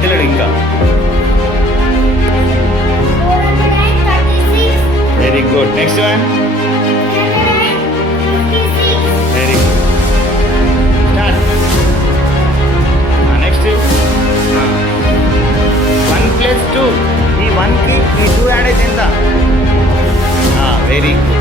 అంతలేడు ఇంకా. Very good. Next one. Very good. Start. Next 1 + 2. ఈ 1కి ఈ 2 యాడ్ అయితే ఎంత? Very good.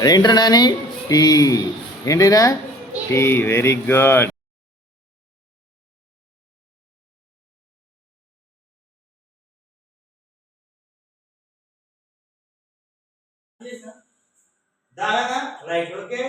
అదేంట్రా నాని? టీ. ఏంటిరా? T. Very good. Right. Okay.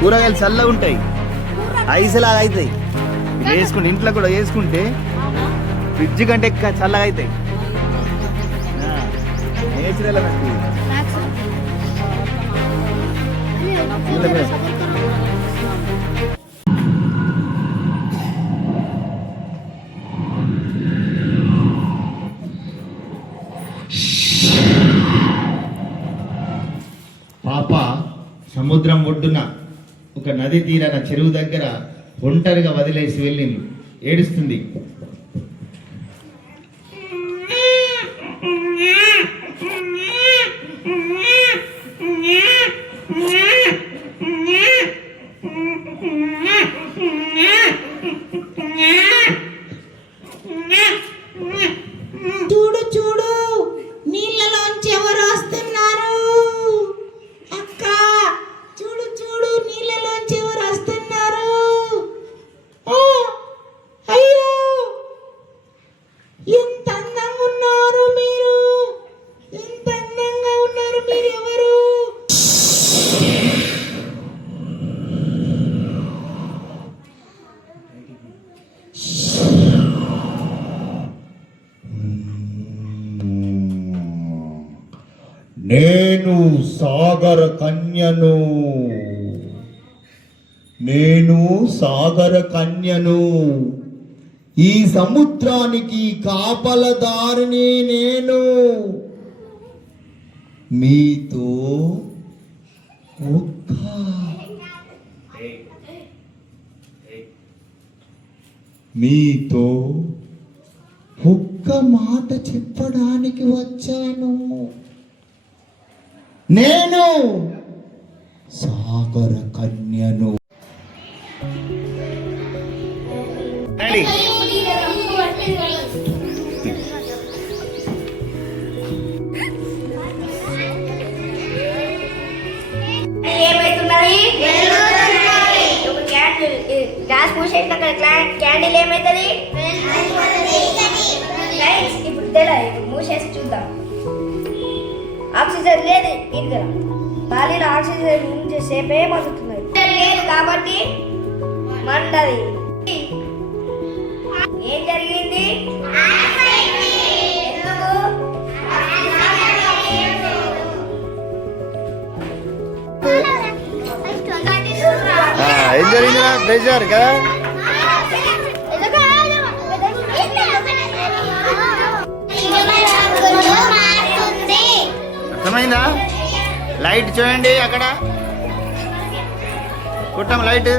కూరగాయలు చల్లగా ఉంటాయి, ఐస్లాగా అవుతాయి. వేసుకుంటే ఇంట్లో కూడా వేసుకుంటే ఫ్రిడ్జ్ కంటే ఎక్కువ చల్లగా అవుతాయి. నేచురల్ పాప సముద్రం ఒడ్డున ఒక నది తీరాన చెరువు దగ్గర ఒంటరిగా వదిలేసి వెళ్ళింది. ఏడుస్తుంది. చూడు చూడు, నీళ్ళలోంచి ఎవరు వస్తున్నారు? అక్క చూడు చూడు, నీళ్ళలోంచి ఎవరు వస్తున్నారు? నేను సాగర కన్యను. నేను సాగర కన్యను. ఈ సముద్రానికి కాపలదారిని నేను. మీతో ఒక్క మీతో ఒక్క మాట చెప్పడానికి వచ్చాను. నేను సాగర కన్యను. రండి. ఏమైతున్నది? ఒక క్యాండిల్ గ్యాస్ మూసేసి అక్కడ క్యాండిల్ ఏమైతుంది? లైట్స్ ఇప్పుడు తెలియదు. ఇప్పుడు మూసేసి చూద్దాం. ఆక్సిజన్ లేదు ఇందులో. గాలిలో ఆక్సిజన్ ఉంచే సేపే బతుకుతున్నది. లేదు కాబట్టి మండది. ఏం జరిగింది? ఎందుకు? ఏం జరిగిందిరా? ప్రెషర్ కదా. అర్థమైందా? లైట్ చూడండి అక్కడ. కుట్టం లైట్.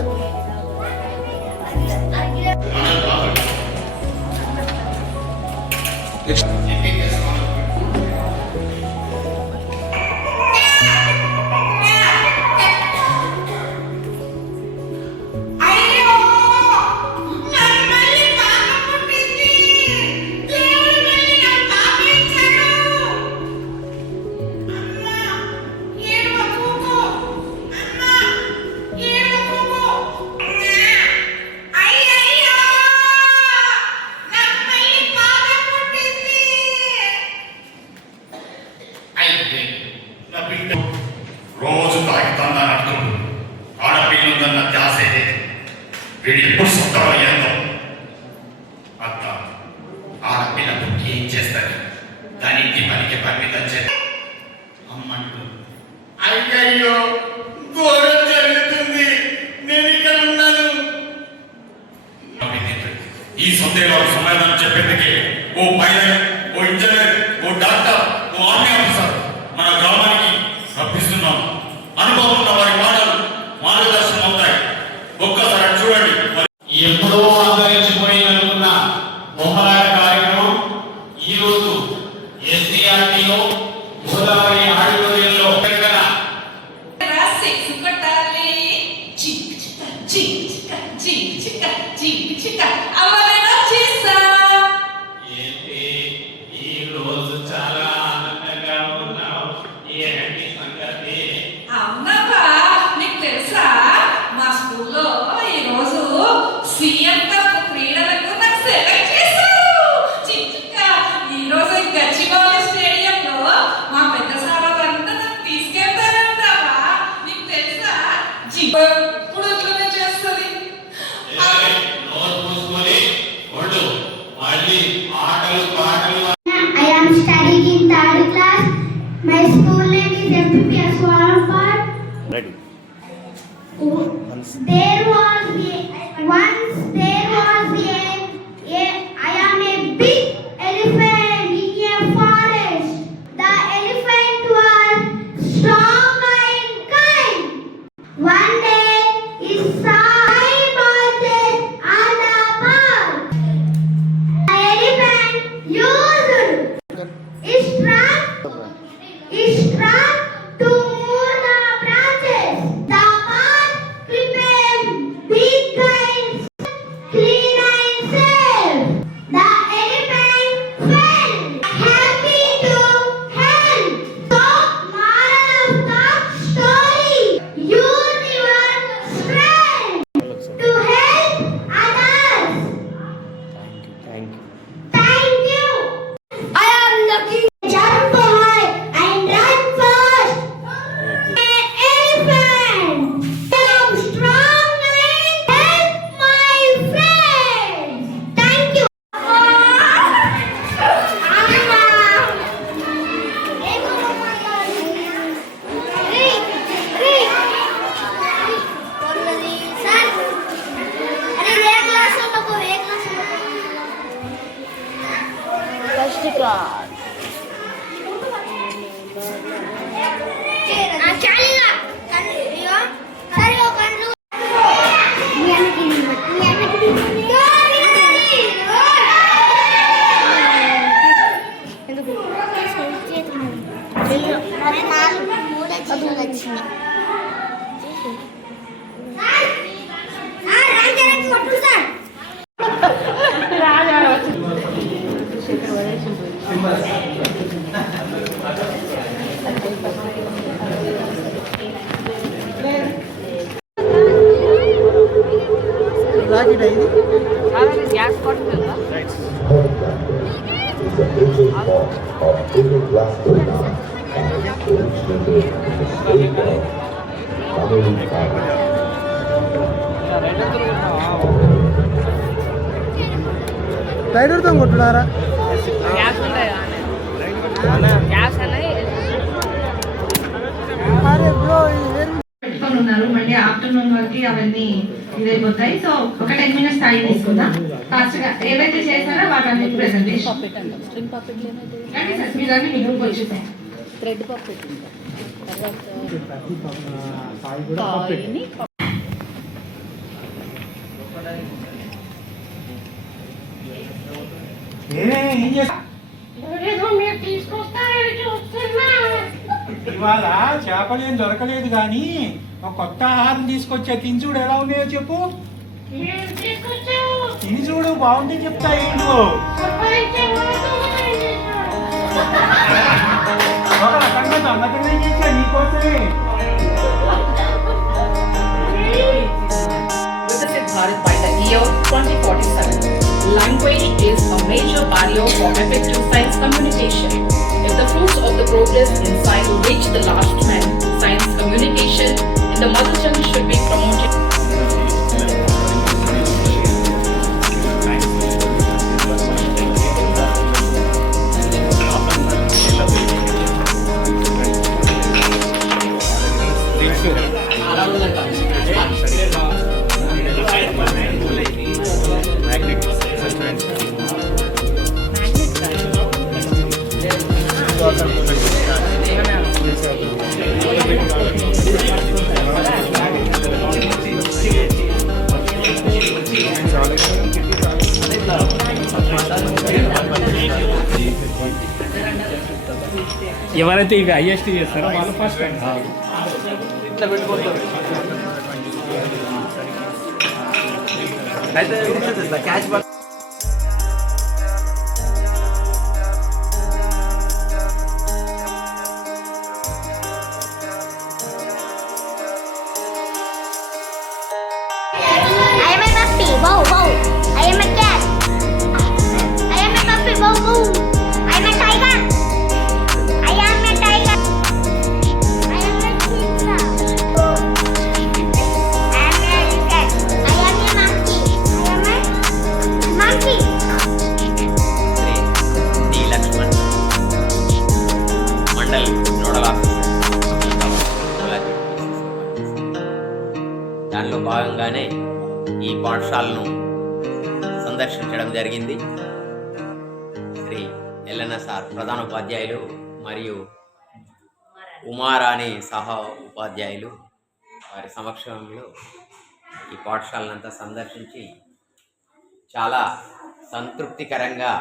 రోజు తాగుతుందా అర్థం ఆడపిల్లుందన్న ధ్యాసే లేదు. వీడు ఎప్పుడు సొంతం అయ్యేందో అత్త ఆడపిల్ల పుట్టి ఏం చేస్తారు? దాని ఇంటి పనికి పరిమితం చేస్తారు. అమ్మంటూ అయ్యయ్యో ఘోరం జరుగుతుంది, నేను ఇక్కడ ఉన్నాను. ఈ సందేహాలు సమాధానం చెప్పేందుకే ఓ పైలట్, ఓ ఇంజనీర్, ఓ డాక్టర్, ఓ ఆర్మీ ఆఫీసర్ మన గ్రామానికి రప్పిస్తున్నాం. అనుభవం ఉన్న వారి మాటలు మార్గదర్శనం అవుతాయి. ఒక్కసారి చూడండి. ఎప్పుడో అంతరించిపోయిననుకున్న మొహలాట కార్యక్రమం ఈరోజు ఎస్డిఆర్టీలో గోదావరి ఆడిటోరియంలో I am studying in third class. My school name is MPPS Swampart. Ready. Once there was I am a big elephant in a forest. The elephant was strong and kind. One day he saw five horses on the path. The elephant used his trunk to move the branches. The path became big and clean and safe. The elephant felt happy to help. So, moral of the story: use your strength to help others. Thank you. Thank you. I am lucky. Jump high and run far. మూడే చిన్నలు వచ్చినాయి. Gas కొడుతుందా is a major form of glioblastoma originated in the state of America. రైడర్తో కొట్టున్నారా? Gas ఉంటాయి gas అనేది పెట్టుకొని ఉన్నారు. మళ్ళీ ఆఫ్టర్నూన్ వరకు అవన్నీ ఇదైపోతాయి. సో ఒక 10 minutes టైం తీసుకుందాం. ఫాస్ట్ గా ఏవైతే చేశారో వాటన్ని ప్రెజెంటేషన్ కానీ సార్ మీరు అన్ని మీ గ్రూప్ వచ్చేసాయి. థ్రెడ్ పప్పెట్ ఇవాళ చేపలు ఏం దొరకలేదు కానీ ఒక కొత్త ఆహారం తీసుకొచ్చా. తిని చూడు ఎలా ఉన్నాయో చెప్పు. తిని చూడు బాగుంటే చెప్తా. ఏంటో ఒక రకంగా దొంగతనం చేశా నీకోసమే. Visit Bharat by the year 2047. Language is a major barrier for effective science communication. If the fruits of the progress in science reach the last man, science communication in the mother tongue should be promoted. ఎవరైతే ఇవి highest చేస్తారో వాళ్ళు first catch box I am a puppy. Wow, wow. I am a cat. I am a puppy. Wow, wow. I am a tiger. I am a tiger. I am a cheetah. I am a elephant. I am a monkey. I am a monkey. Shri D Lakshman mandal nodal officer. దానిలో భాగంగానే ఈ పాఠశాలను సందర్శించడం జరిగింది. శ్రీ ఎల్ఎన్ఎస్ఆర్ ప్రధానోపాధ్యాయులు మరియు ఉమారాణి సహా ఉపాధ్యాయులు వారి సమక్షంలో ఈ పాఠశాలనంతా సందర్శించి చాలా సంతృప్తికరంగా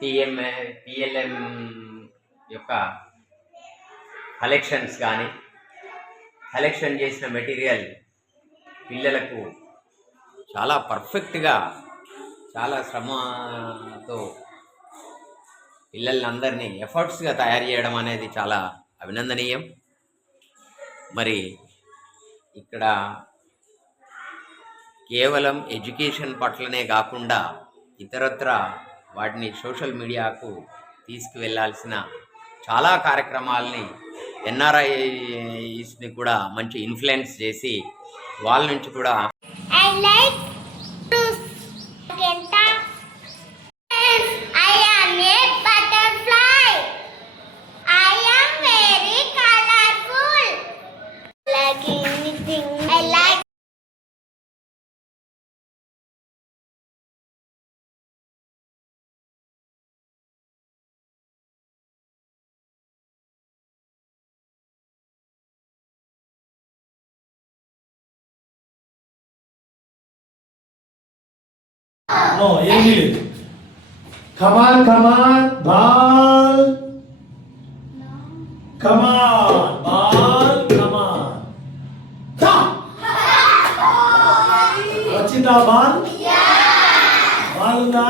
పిఎల్ఎం యొక్క కలెక్షన్స్ కానీ కలెక్షన్ చేసిన మెటీరియల్ పిల్లలకు చాలా పర్ఫెక్ట్గా చాలా శ్రమతో పిల్లలందరినీ ఎఫర్ట్స్గా తయారు చేయడం అనేది చాలా అభినందనీయం. మరి ఇక్కడ కేవలం ఎడ్యుకేషన్ పట్లనే కాకుండా ఇతరత్ర వాటిని సోషల్ మీడియాకు తీసుకువెళ్ళాల్సిన చాలా కార్యక్రమాలని ఎన్ఆర్ఐస్ని కూడా మంచి ఇన్ఫ్లుయెన్స్ చేసి వాళ్ళ నుంచి కూడా I like fruits. I am a butterfly. I am very colorful. Like anything. I like. ఏమీ లేదు. Come on, ball. Come on ball come on వచ్చిందా బాల్ బాల్ ఉందా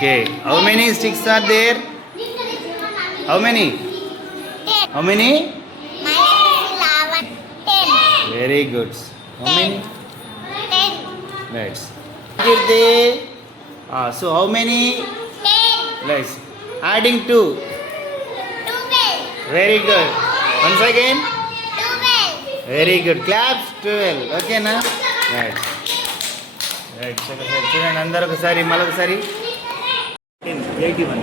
Okay. How many sticks are there? How many? How many? Very good. How many? Right. So how many? Right. Adding 2. Very good. Once again. Very good. Claps 12. Okay na? Right. Right. చూడండి అందరూ ఒకసారి మరొకసారి 81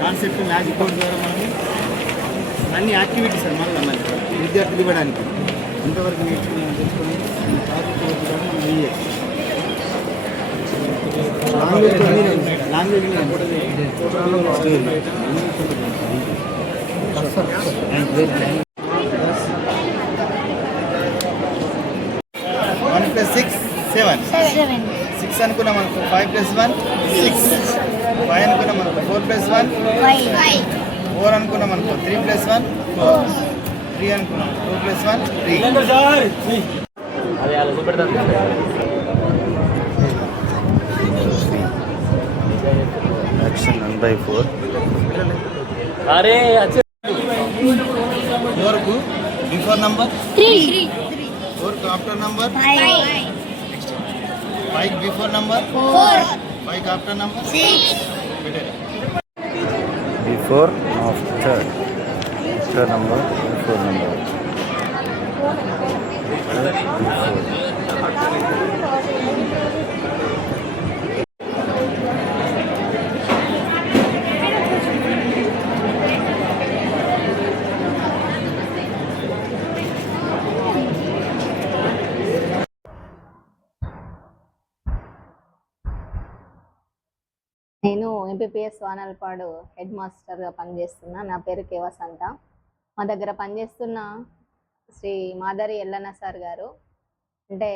concept magic board ద్వారా మనం అన్ని activities మళ్ళీ విద్యార్థులు ఇవ్వడానికి ఇంతవరకు నేర్చుకుని తెలుసుకొని ప్రాజెక్ట్ ద్వారా మనం వేయచ్చు లాంగ్వేజ్ +1 + 6 7 6 అనుకున్నాం అనుకో 5 + 1 6 5 అనుకున్నాం అనుకో 4 + 1 5 4 అనుకున్నాం అనుకో 3 + 1 4 3 అనుకున్నాం 2 + 1 3 సార్ అది అలా చూపెడతాను యాక్షన్ 1/4 అరే 4 కు బిఫోర్ నంబర్ 3 4 కు after number 5 5 before number 4 5 after number 6 before after number before number నేను ఎంపీపీఎస్ వానల్పాడు హెడ్ మాస్టర్గా పనిచేస్తున్నా. నా పేరు కే వసంత. మా దగ్గర పనిచేస్తున్న శ్రీ మాధరి ఎల్లన్న సార్ గారు అంటే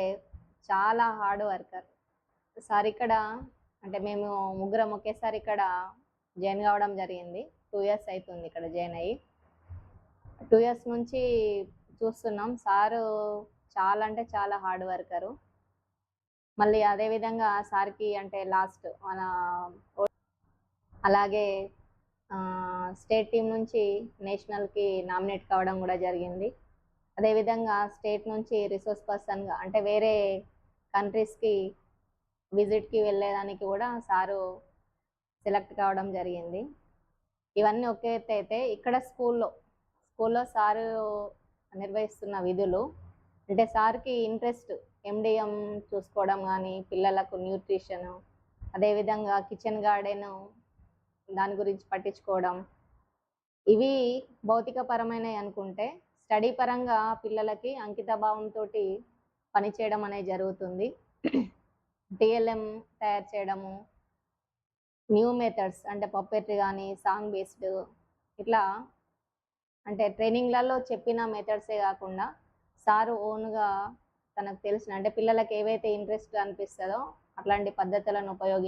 చాలా హార్డ్ వర్కర్ సార్. ఇక్కడ అంటే మేము ముగ్గురం ఒకేసారి ఇక్కడ జాయిన్ కావడం జరిగింది. 2 years అవుతుంది ఇక్కడ జాయిన్ అయ్యి. 2 years నుంచి చూస్తున్నాం సారు చాలా అంటే చాలా హార్డ్ వర్కరు. మళ్ళీ అదేవిధంగా సార్కి అంటే లాస్ట్ మన అలాగే స్టేట్ టీం నుంచి నేషనల్కి నామినేట్ కావడం కూడా జరిగింది. అదేవిధంగా స్టేట్ నుంచి రిసోర్స్ పర్సన్గా అంటే వేరే కంట్రీస్కి విజిట్కి వెళ్ళేదానికి కూడా సారు సెలెక్ట్ కావడం జరిగింది. ఇవన్నీ ఒకే ఎత్తు అయితే ఇక్కడ స్కూల్లో సారు నిర్వహిస్తున్న విధులు అంటే సార్కి ఇంట్రెస్ట్ ఎండిఎం చూసుకోవడం కానీ పిల్లలకు న్యూట్రిషన్ అదేవిధంగా కిచెన్ గార్డెన్ దాని గురించి పట్టించుకోవడం ఇవి భౌతికపరమైనవి అనుకుంటే స్టడీ పరంగా పిల్లలకి అంకిత భావంతో పనిచేయడం అనేది జరుగుతుంది. టిఎల్ఎం తయారు చేయడము, న్యూ మెథడ్స్ అంటే పప్పెట్రీ కానీ సాంగ్ బేస్డ్ ఇట్లా అంటే ట్రైనింగ్లలో చెప్పిన మెథడ్సే కాకుండా సారు ఓన్గా తనకు తెలిసిన అంటే పిల్లలకి ఏవైతే ఇంట్రెస్ట్ అనిపిస్తుందో అట్లాంటి పద్ధతులను ఉపయోగించి